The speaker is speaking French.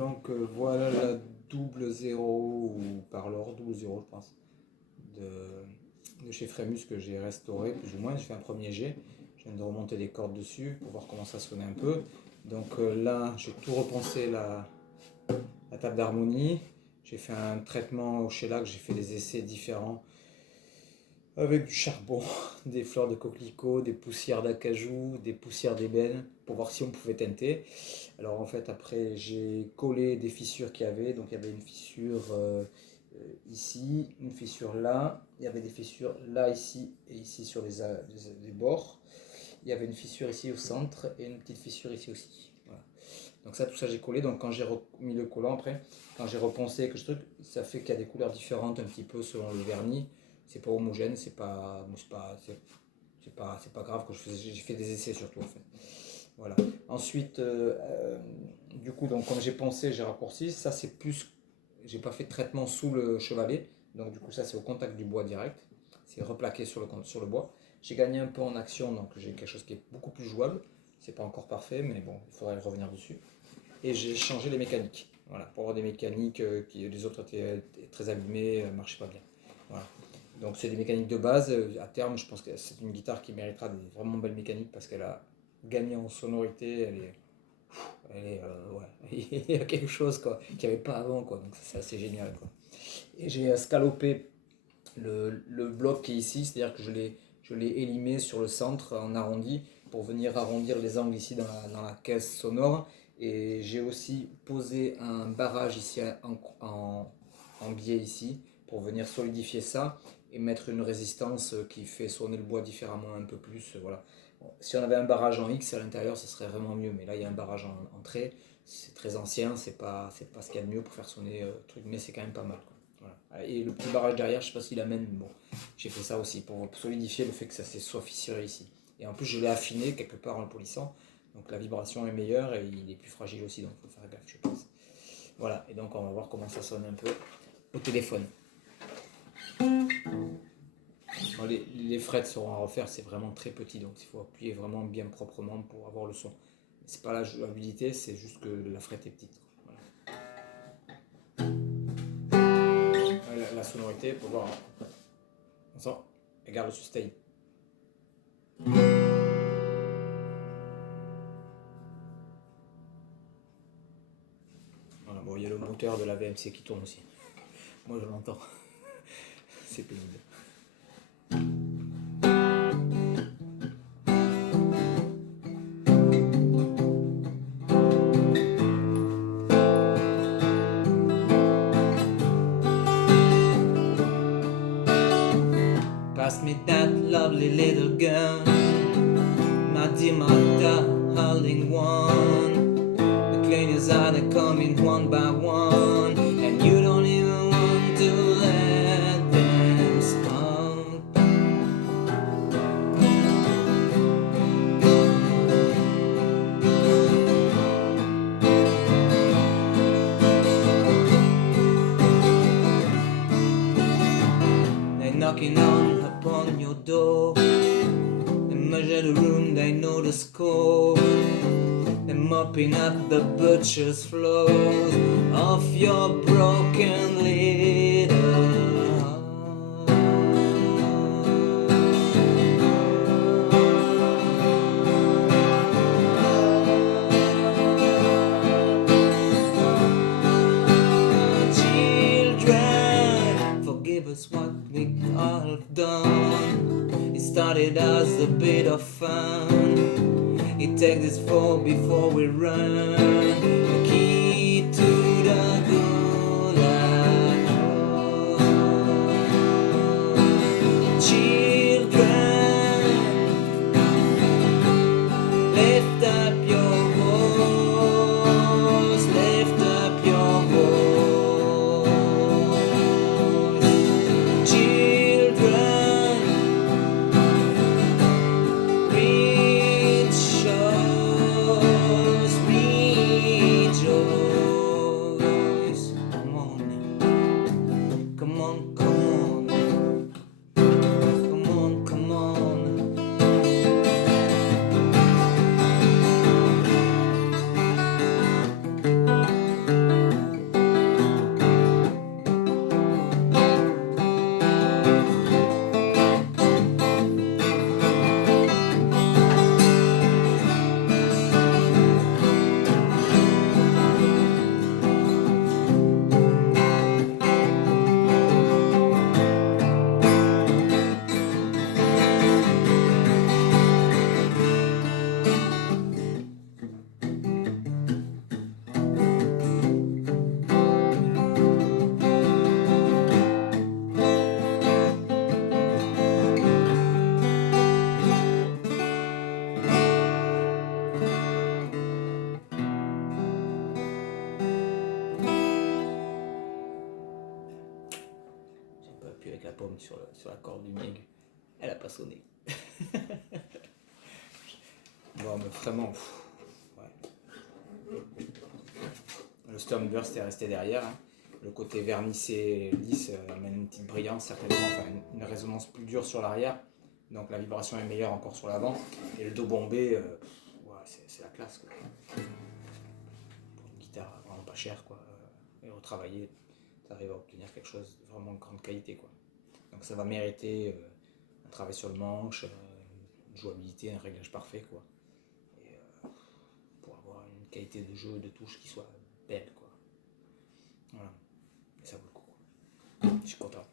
Donc voilà la double zéro, ou par l'or, double zéro je pense, de chez Frémus que j'ai restauré plus ou moins. J'ai fait un premier jet, je viens de remonter les cordes dessus pour voir comment ça sonnait un peu. Donc là j'ai tout repensé la table d'harmonie, j'ai fait un traitement au shellac, j'ai fait des essais différents avec du charbon, des fleurs de coquelicot, des poussières d'acajou, des poussières d'ébène, pour voir si on pouvait teinter. Alors en fait après j'ai collé des fissures qu'il y avait, donc il y avait une fissure ici, une fissure là, il y avait des fissures là, ici et ici sur les bords. Il y avait une fissure ici au centre et une petite fissure ici aussi. Voilà. Donc ça, tout ça j'ai collé, donc quand j'ai mis le collant après, quand j'ai repensé que ce truc, ça fait qu'il y a des couleurs différentes un petit peu selon le vernis. C'est pas homogène, c'est pas grave que j'ai fait des essais surtout en fait. Voilà. Ensuite, du coup, donc comme j'ai pensé, j'ai raccourci. Ça c'est plus, j'ai pas fait de traitement sous le chevalet, donc du coup ça c'est au contact du bois direct. C'est replaqué sur le bois. J'ai gagné un peu en action, donc j'ai quelque chose qui est beaucoup plus jouable. C'est pas encore parfait, mais bon, il faudrait revenir dessus. Et j'ai changé les mécaniques. Voilà, pour avoir des mécaniques qui les autres étaient très abîmées, marchaient pas bien. Voilà. Donc c'est des mécaniques de base. À terme, je pense que c'est une guitare qui méritera des vraiment belles mécaniques parce qu'elle a gagné en sonorité. Ouais, il y a quelque chose quoi qu'il n'y avait pas avant quoi. Donc c'est assez génial quoi. Et j'ai scalopé le bloc qui est ici, c'est-à-dire que je l'ai élimé sur le centre en arrondi pour venir arrondir les angles ici dans la caisse sonore. Et j'ai aussi posé un barrage ici en biais ici pour venir solidifier ça et mettre une résistance qui fait sonner le bois différemment un peu plus. Voilà. Bon, si on avait un barrage en X à l'intérieur, ça serait vraiment mieux, mais là il y a un barrage en trait, c'est très ancien, c'est pas ce qu'il y a de mieux pour faire sonner le truc, mais c'est quand même pas mal quoi. Voilà. Et le petit barrage derrière, je sais pas s'il amène, bon, j'ai fait ça aussi pour solidifier le fait que ça soit fissuré ici. Et en plus je l'ai affiné quelque part en le polissant, donc la vibration est meilleure et il est plus fragile aussi, donc il faut faire gaffe je pense. Voilà, et donc on va voir comment ça sonne un peu au téléphone. Bon, les frettes seront à refaire, c'est vraiment très petit, donc il faut appuyer vraiment bien proprement pour avoir le son. C'est pas la jouabilité, c'est juste que la frette est petite. Voilà. La sonorité, pour voir. On sent, regarde le sustain. Voilà, bon, il y a le moteur de la VMC qui tourne aussi. Moi je l'entends. C'est pénible. Pass me that lovely little gun, my dear, my darling one. The cleaners are coming one by one, and you don't even want to let them stop. They're knocking upon your door. They measure the room, they know the score. They're mopping up the butcher's floors of your broken little heart. Children, forgive us what we all have done. It started as a bit of fun. It takes this fall before we run. The key to the Golden Hole. Children, lift up your voice, lift up your voice. Children, reach us, reach comme sur la corde du Mieg. Elle a pas sonné. Bon, mais vraiment, ouais. Le Stormburst est resté derrière. Hein. Le côté vernissé, lisse, amène une petite brillance, certainement, enfin une résonance plus dure sur l'arrière. Donc la vibration est meilleure encore sur l'avant. Et le dos bombé, ouais, c'est la classe. Quoi. Pour une guitare vraiment pas chère, quoi. Et retravailler, tu arrives à obtenir quelque chose de vraiment de grande qualité. Quoi. Donc ça va mériter un travail sur le manche, une jouabilité, un réglage parfait. Quoi. Et pour avoir une qualité de jeu, de touche qui soit belle. Quoi. Voilà. Et ça vaut le coup. Quoi. Je suis content.